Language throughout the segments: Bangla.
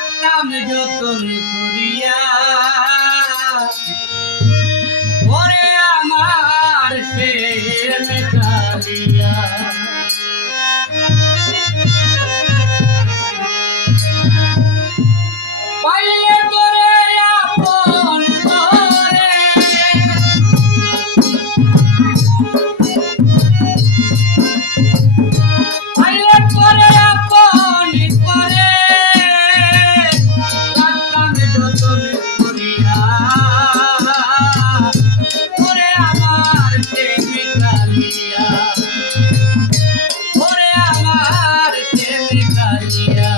রাখতাম যতন করিয়া ওরে আমার প্রেম কালিয়া পাইলে তোরে আপন করে পাইলে তোরে আপন করে রাখতাম যতন করিয়া ওরে আমার প্রেম কালিয়া ওরে আমার প্রেম কালিয়া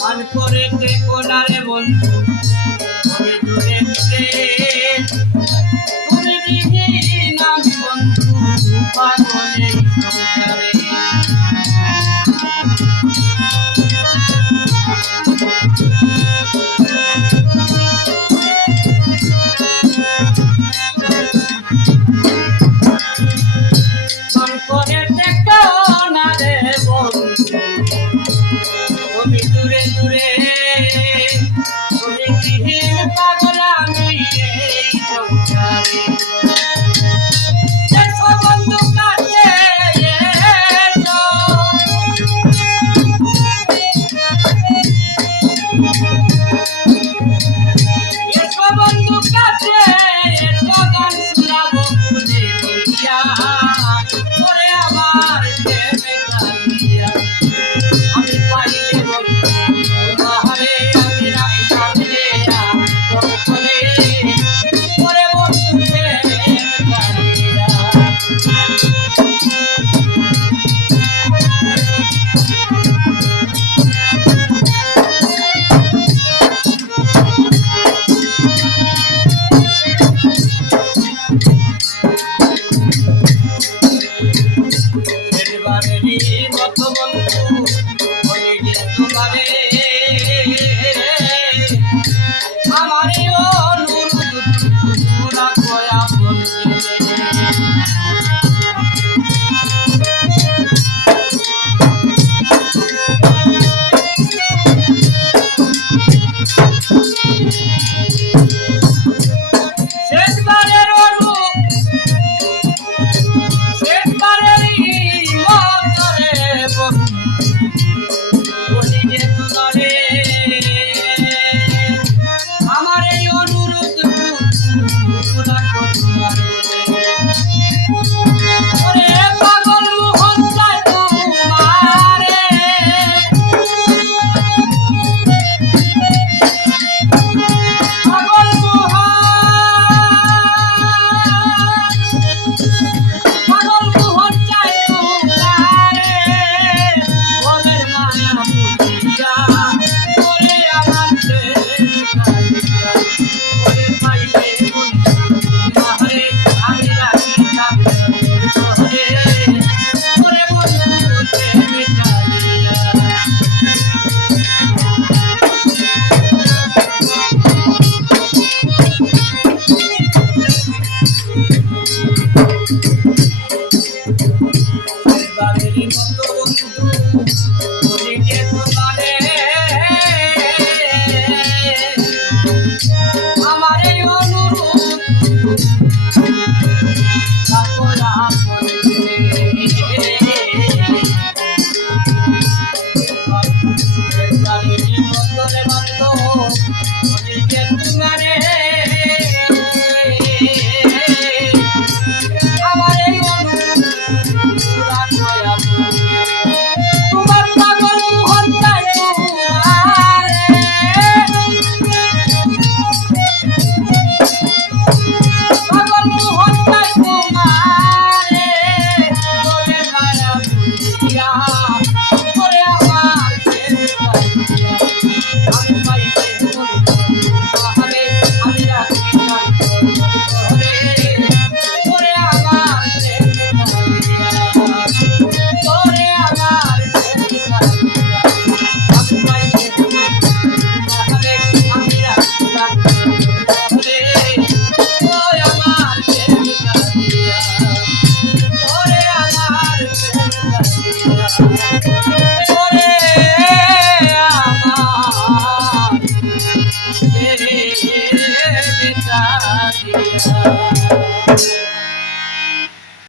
মান করে দেখো না রে বন্ধু তুমি দূরে দূরে তুমি দিদি নাম বন্ধু পাগলে সংসারে মান করে দেখো না রে বন্ধু তুমি দূরে দূরে তুমি দিদির পাগল আমি এই সংসারে দেখো বন্ধু কাছে এসো এসো বন্ধু কাছে এসো গান শোনাবো খুঁজে দিয়া ওরে আমার প্রেমে কালিয়া আমি পাইলে বন্ধু তোমারে আমি রাখতাম দেয়া তোরে ওরে বন্ধু প্রেমে কালিয়া এবারেরই মতো বন্ধু বলি যে তোমারে আমারই অনুরোধ পুরা কয়া বলছে শেষবারের অনুরোধ শেষবারেরই মতো রে বন্ধু বলি যে তোমারে আমার এই অনুরোধ পুরা ওরে পাগল মোহন চাই তোমারে পাগল মোহন চাই তোমারে মনের মায়া বুঝিয়া ওরে আমার প্রেম কালিয়া ওরে পাইলে বন্ধু তোমারে আমি রাখিতাম তোরে ওরে বন্ধু প্রেম কালিয়া এবারেরই মতো বন্ধু বলি যে তোমারে আমার এই অনুরোধ সকলা বলবে এবারেরই মতো রে বন্ধু বলি যে তোমারে আমার এই অনুরোধ পুরা কয়া তোমার পাগল মোহন চাই তোমারে পাগল মোহন চাই তোমারে ওরে মায়া বুঝিয়া ওরে আমার প্রেম কালিয়া